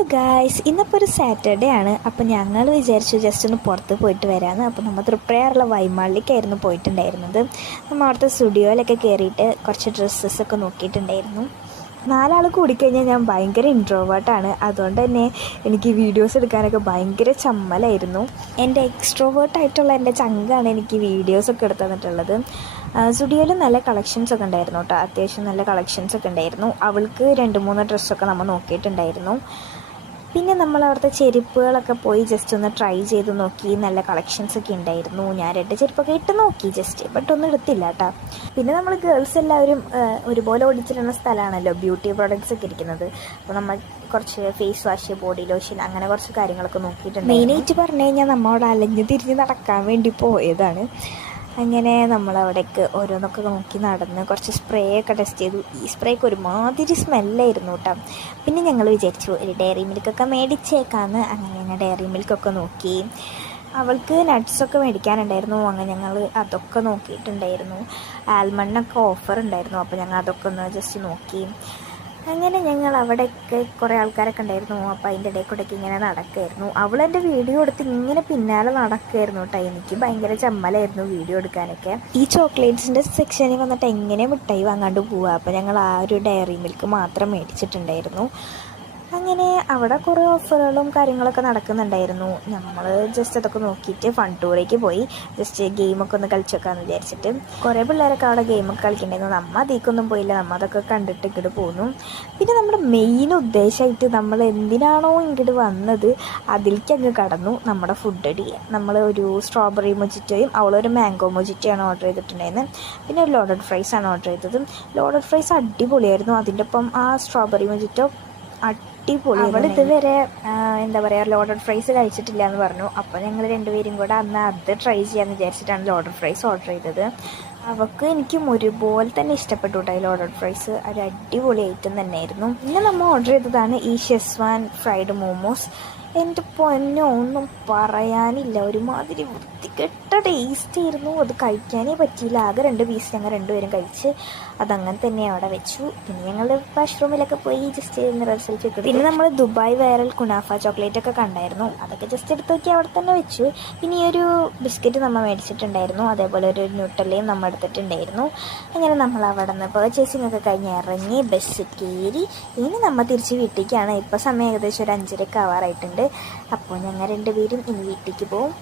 Hello guys, ഇന്നിപ്പോൾ ഒരു Saturday ആണ്. അപ്പോൾ ഞങ്ങൾ വിചാരിച്ചു ജസ്റ്റ് ഒന്ന് പുറത്ത് പോയിട്ട് വരാമെന്ന്. അപ്പോൾ നമ്മൾ തൃപ്രയാറുള്ള വൈമാളിലേക്കായിരുന്നു പോയിട്ടുണ്ടായിരുന്നത്. നമ്മൾ അവിടുത്തെ സ്റ്റുഡിയോയിലൊക്കെ കയറിയിട്ട് കുറച്ച് ഡ്രസ്സസൊക്കെ നോക്കിയിട്ടുണ്ടായിരുന്നു. 4 ആൾ കൂടിക്കഴിഞ്ഞാൽ ഞാൻ ഭയങ്കര ഇൻട്രോവേർട്ടാണ്. അതുകൊണ്ട് തന്നെ എനിക്ക് വീഡിയോസ് എടുക്കാനൊക്കെ ഭയങ്കര ചമ്മലായിരുന്നു. എൻ്റെ എക്സ്ട്രോവേർട്ടായിട്ടുള്ള എൻ്റെ ചങ്കാണ് എനിക്ക് വീഡിയോസൊക്കെ എടുത്തു തന്നിട്ടുള്ളത്. സ്റ്റുഡിയോയിൽ നല്ല കളക്ഷൻസൊക്കെ ഉണ്ടായിരുന്നു കേട്ടോ. അത്യാവശ്യം നല്ല കളക്ഷൻസൊക്കെ ഉണ്ടായിരുന്നു. അവൾക്ക് 2-3 ഡ്രസ്സൊക്കെ നമ്മൾ നോക്കിയിട്ടുണ്ടായിരുന്നു. പിന്നെ നമ്മൾ അവിടുത്തെ ചെരുപ്പുകളൊക്കെ പോയി ജസ്റ്റ് ഒന്ന് ട്രൈ ചെയ്ത് നോക്കി. നല്ല കളക്ഷൻസൊക്കെ ഉണ്ടായിരുന്നു. ഞാൻ 2 ചെരുപ്പൊക്കെ ഇട്ട് നോക്കി ജസ്റ്റ്, ബട്ട് ഒന്നും എടുത്തില്ല കേട്ടോ. പിന്നെ നമ്മൾ ഗേൾസ് എല്ലാവരും ഒരുപോലെ ഓടിച്ചിരുന്ന സ്ഥലമാണല്ലോ ബ്യൂട്ടി പ്രോഡക്റ്റ്സ് ഒക്കെ ഇരിക്കുന്നത്. അപ്പോൾ നമ്മൾ കുറച്ച് ഫേസ് വാഷ്, ബോഡി ലോഷൻ, അങ്ങനെ കുറച്ച് കാര്യങ്ങളൊക്കെ നോക്കിയിട്ടുണ്ട്. മെയിനായിട്ട് പറഞ്ഞു കഴിഞ്ഞാൽ നമ്മളവിടെ അലഞ്ഞു തിരിഞ്ഞ് നടക്കാൻ വേണ്ടി പോയതാണ്. അങ്ങനെ നമ്മളവിടേക്ക് ഓരോന്നൊക്കെ നോക്കി നടന്ന് കുറച്ച് സ്പ്രേ ഒക്കെ ടെസ്റ്റ് ചെയ്തു. ഈ സ്പ്രേക്ക് ഒരുമാതിരി സ്മെല്ലായിരുന്നു കേട്ടോ. പിന്നെ ഞങ്ങൾ വിചാരിച്ചു ഒരു ഡയറി മിൽക്കൊക്കെ മേടിച്ചേക്കാമെന്ന്. അങ്ങനെ ഞങ്ങൾ ഡയറി മിൽക്കൊക്കെ നോക്കി. അവൾക്ക് നട്ട്സൊക്കെ മേടിക്കാനുണ്ടായിരുന്നു. അങ്ങനെ ഞങ്ങൾ അതൊക്കെ നോക്കിയിട്ടുണ്ടായിരുന്നു. ആൽമണ്ടൊക്കെ ഓഫർ ഉണ്ടായിരുന്നു. അപ്പോൾ ഞങ്ങൾ അതൊക്കെ ഒന്ന് ജസ്റ്റ് നോക്കി. അങ്ങനെ ഞങ്ങൾ അവിടെയൊക്കെ കുറേ ആൾക്കാരൊക്കെ ഉണ്ടായിരുന്നു. അപ്പോൾ അതിൻ്റെ ഇടയിൽ കൂടെയൊക്കെ ഇങ്ങനെ നടക്കുമായിരുന്നു. അവളെൻ്റെ വീഡിയോ എടുത്ത് ഇങ്ങനെ പിന്നാലെ നടക്കുമായിരുന്നു കേട്ടോ. എനിക്ക് ഭയങ്കര ചമ്മലായിരുന്നു വീഡിയോ എടുക്കാനൊക്കെ. ഈ ചോക്ലേറ്റ്സിൻ്റെ സെക്ഷനിൽ വന്നിട്ട് എങ്ങനെ മിഠായി വാങ്ങാണ്ട് പോവുക. അപ്പോൾ ഞങ്ങൾ ആ ഒരു ഡയറി മിൽക്ക് മാത്രം മേടിച്ചിട്ടുണ്ടായിരുന്നു. അങ്ങനെ അവിടെ കുറേ ഓഫറുകളും കാര്യങ്ങളൊക്കെ നടക്കുന്നുണ്ടായിരുന്നു. നമ്മൾ ജസ്റ്റ് അതൊക്കെ നോക്കിയിട്ട് ഫൺ ടൂറേക്ക് പോയി. ജസ്റ്റ് ഗെയിമൊക്കെ ഒന്ന് കളിച്ച് വെക്കാമെന്ന് വിചാരിച്ചിട്ട് കുറേ പിള്ളേരൊക്കെ അവിടെ ഗെയിമൊക്കെ കളിക്കുന്നുണ്ടായിരുന്നു. നമ്മൾ അതിലേക്കൊന്നും പോയില്ല. നമ്മൾ അതൊക്കെ കണ്ടിട്ട് ഇങ്ങോട്ട് പോന്നു. പിന്നെ നമ്മുടെ മെയിൻ ഉദ്ദേശമായിട്ട് നമ്മൾ എന്തിനാണോ ഇങ്ങോട്ട് വന്നത് അതിലേക്ക് അങ്ങ് കടന്നു. നമ്മുടെ ഫുഡ് അടി. നമ്മൾ ഒരു സ്ട്രോബെറി മൊജിറ്റോയും അവളൊരു മാംഗോ മൊജിറ്റോയാണ് ഓർഡർ ചെയ്തിട്ടുണ്ടായിരുന്നത്. പിന്നെ ഒരു ലോഡഡ് ഫ്രൈസാണ് ഓർഡർ ചെയ്തത്. ലോഡഡ് ഫ്രൈസ് അടിപൊളിയായിരുന്നു. അതിൻ്റെ ഒപ്പം ആ സ്ട്രോബെറി മൊജിറ്റോ അടിപൊളി. അവൾ ഇതുവരെ എന്താ പറയുക ലോഡഡ് ഫ്രൈസ് കഴിച്ചിട്ടില്ല എന്ന് പറഞ്ഞു. അപ്പോൾ ഞങ്ങൾ 2 പേരും കൂടെ അന്ന് അത് ട്രൈ ചെയ്യാമെന്ന് വിചാരിച്ചിട്ടാണ് ലോഡഡ് ഫ്രൈസ് ഓർഡർ ചെയ്തത്. അവൾക്ക് എനിക്കും ഒരുപോലെ തന്നെ ഇഷ്ടപ്പെട്ടു കേട്ടോ ഈ ലോഡഡ് ഫ്രൈസ്. ഒരു അടിപൊളി ഐറ്റം തന്നെയായിരുന്നു. പിന്നെ നമ്മൾ ഓർഡർ ചെയ്തതാണ് ഈ ഷെസ്വാൻ ഫ്രൈഡ് മോമോസ്. എൻ്റെ പൊന്നോ, ഒന്നും പറയാനില്ല. ഒരുമാതിരി വൃത്തികെട്ട ടേസ്റ്റ് ആയിരുന്നു. അത് കഴിക്കാനേ പറ്റിയില്ല. ആകെ 2 പീസ് ഞങ്ങൾ 2 പേരും കഴിച്ച് അതങ്ങനെ തന്നെ അവിടെ വെച്ചു. പിന്നെ ഞങ്ങൾ വാഷ്റൂമിലൊക്കെ പോയി ജസ്റ്റ് മിറർ സെൽഫി ഒക്കെ. പിന്നെ നമ്മൾ ദുബായ് വൈറൽ കുനാഫ ചോക്ലേറ്റ് ഒക്കെ കണ്ടായിരുന്നു. അതൊക്കെ ജസ്റ്റ് എടുത്ത് നോക്കി അവിടെ തന്നെ വെച്ചു. പിന്നെ ഈ ഒരു ബിസ്ക്കറ്റ് നമ്മൾ മേടിച്ചിട്ടുണ്ടായിരുന്നു. അതേപോലെ ഒരു ന്യൂട്ടല്ലയും നമ്മൾ എടുത്തിട്ടുണ്ടായിരുന്നു. അങ്ങനെ നമ്മൾ അവിടെ നിന്ന് പർച്ചേസിംഗ് ഒക്കെ കഴിഞ്ഞ് ഇറങ്ങി ബസ് കയറി. ഇനി നമ്മൾ തിരിച്ച് വീട്ടിലേക്കാണ്. ഇപ്പോൾ സമയം ഏകദേശം ഒരു 5:30 ആവാറായിട്ടുണ്ട്. അപ്പോൾ ഞങ്ങൾ 2 പേരും ഇനി വീട്ടിലേക്ക് പോകും.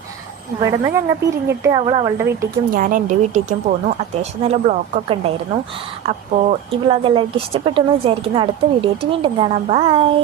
ഇവിടെ നിന്ന് ഞങ്ങൾ പിരിഞ്ഞിട്ട് അവൾ അവളുടെ വീട്ടിലേക്കും ഞാൻ എൻ്റെ വീട്ടിലേക്കും പോന്നു. അത്യാവശ്യം നല്ല ബ്ലോക്കൊക്കെ ഉണ്ടായിരുന്നു. അപ്പോൾ ഈ വ്ളോഗ് എല്ലാവർക്കും ഇഷ്ടപ്പെട്ടു എന്ന് വിചാരിക്കുന്നു. അടുത്ത വീഡിയോ ആയിട്ട് വീണ്ടും കാണാം. ബൈ.